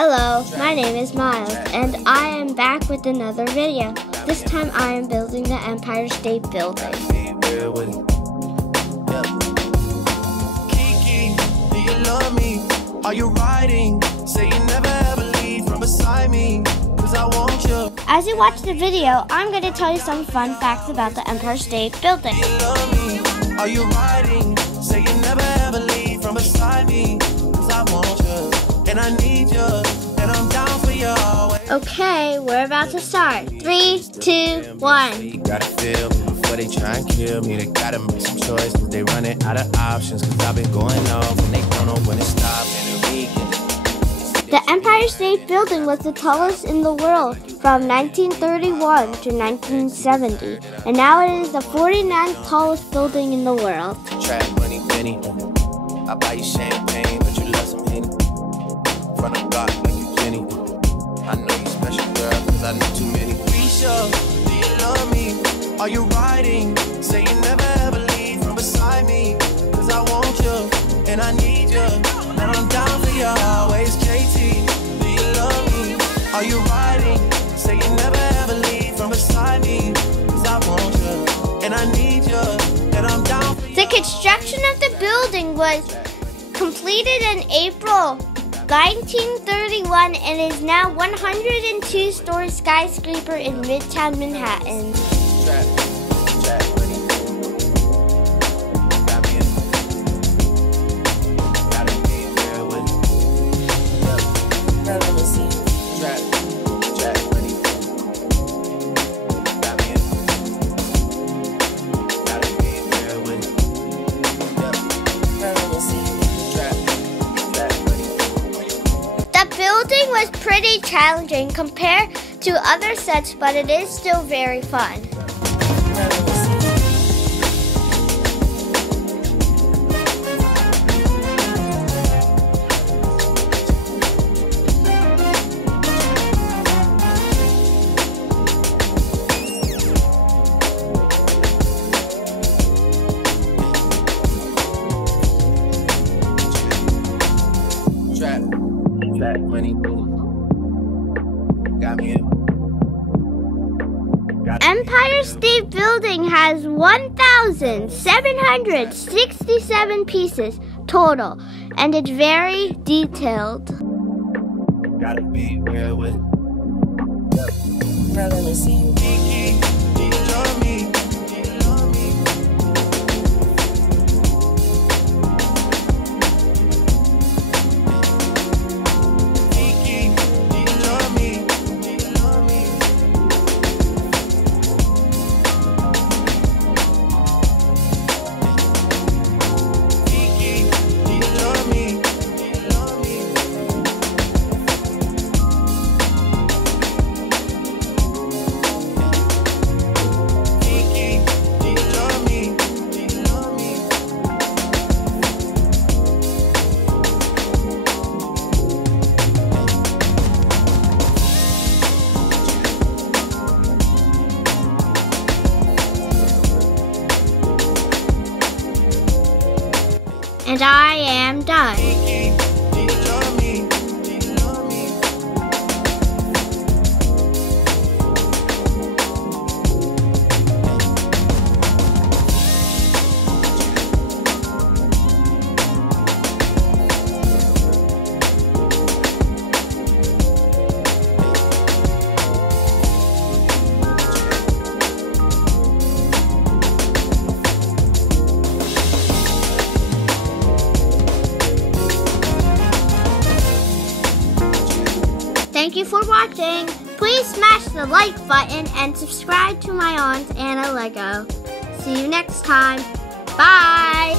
Hello, my name is Miles, and I am back with another video. This time I am building the Empire State Building. Kiki, do you love me? Are you riding? Say you never ever leave from beside me, 'cause I want you. As you watch the video, I'm going to tell you some fun facts about the Empire State Building. Do you love me? Are you riding? Say you never ever leave from beside me, 'cause I want you, and I need you, and I'm down for you always. Okay, we're about to start. 3, 2, 1. You gotta feel before they try and kill me. They gotta make some choices. They running out of options, 'cause I've been going off and they don't know when to stop. The Empire State Building was the tallest in the world from 1931 to 1970, and now it is the 49th tallest building in the world. Trap money, penny. I buy you champagne, but you love some Henny. Front of block like you Jenny. I know you special, girl, 'cause I know too many. Risha, do you love me? Are you riding? Say you never ever leave from beside me, 'cause I want you, and I need you, and I'm down for you always. JT, do you love me? Are you riding? Say you never ever leave from beside me, 'cause I want you, and I need you, and I'm down for you. The construction of the building was completed in April 1931 and is now 102-story skyscraper in Midtown Manhattan. The building was pretty challenging compared to other sets, but it is still very fun. Trap money, got me in. Empire State Building has 1,767 pieces total, and it's very detailed. Gotta be real with it. Kiki, do you love me? Do you love me? Kiki, do you love me? Do you love me? Kiki, do you love me? Do you love me? Kiki, do you love me? Do you love me? And I am done. Kiki, do you love me? Do you love me? Thank you for watching. Please smash the like button and subscribe to my aunt ANNALEGO. See you next time. Bye!